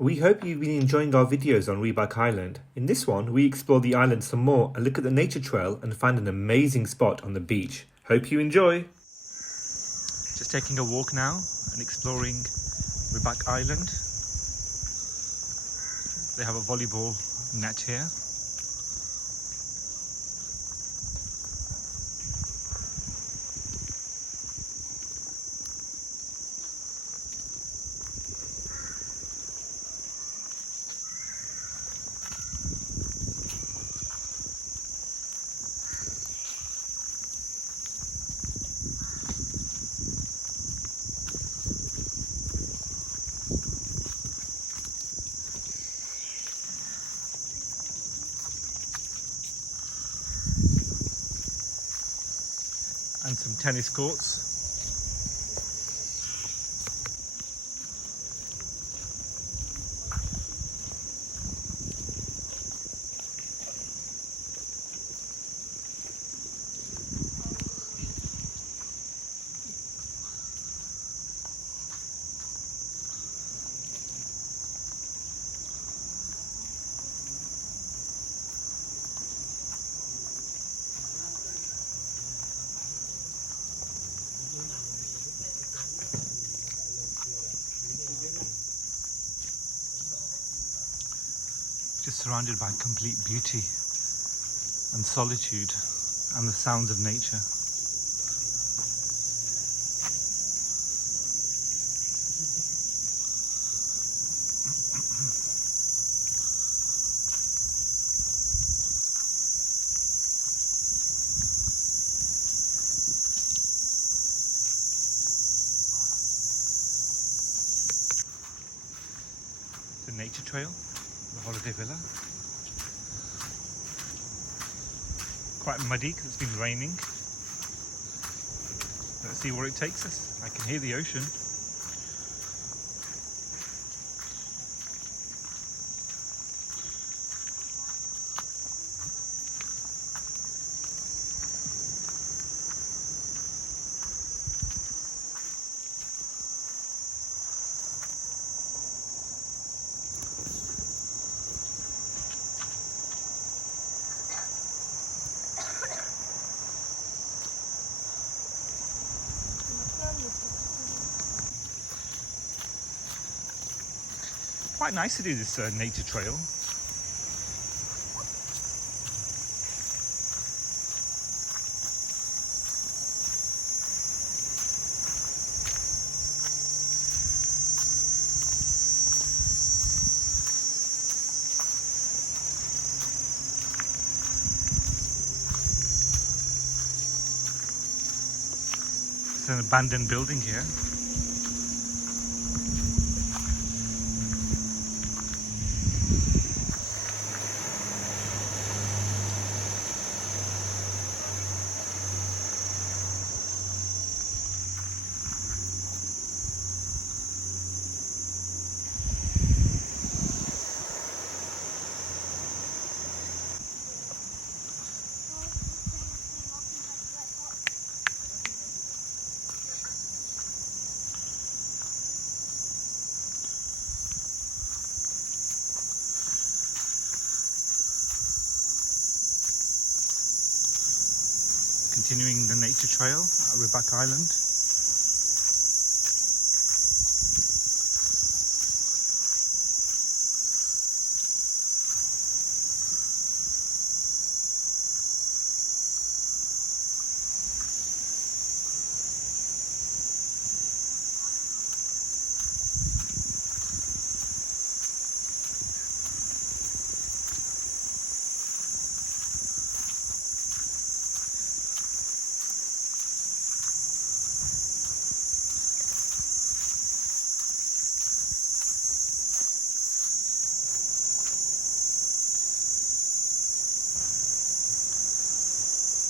We hope you've been enjoying our videos on Reback Island. In this one, we explore the island some more and look at the nature trail and find an amazing spot on the beach. Hope you enjoy! Just taking a walk now and exploring Reback Island. They have a volleyball net here. And some tennis courts. Just surrounded by complete beauty and solitude and the sounds of nature. The nature trail, the holiday villa. Quite muddy because it's been raining. Let's see where it takes us. I can hear the ocean. Quite nice to do this nature trail. It's an abandoned building here. Continuing the nature trail at Reback Island.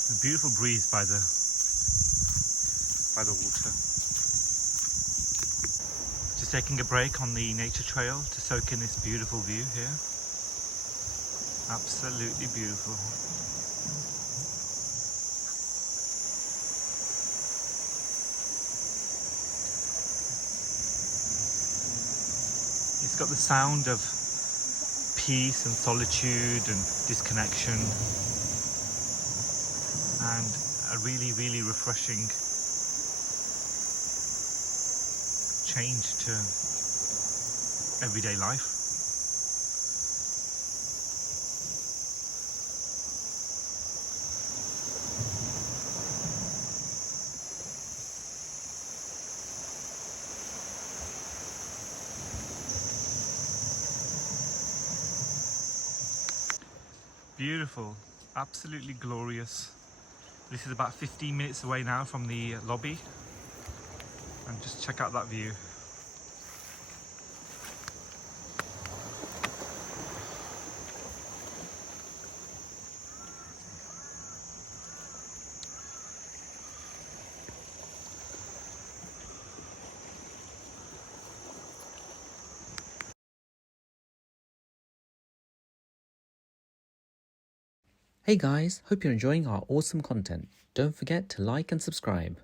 The beautiful breeze by the water. Just taking a break on the nature trail to soak in this beautiful view here. Absolutely beautiful. It's got the sound of peace and solitude and disconnection, and a really, really refreshing change to everyday life. Beautiful, absolutely glorious. This is about 15 minutes away now from the lobby, and just check out that view. Hey guys, hope you're enjoying our awesome content. Don't forget to like and subscribe.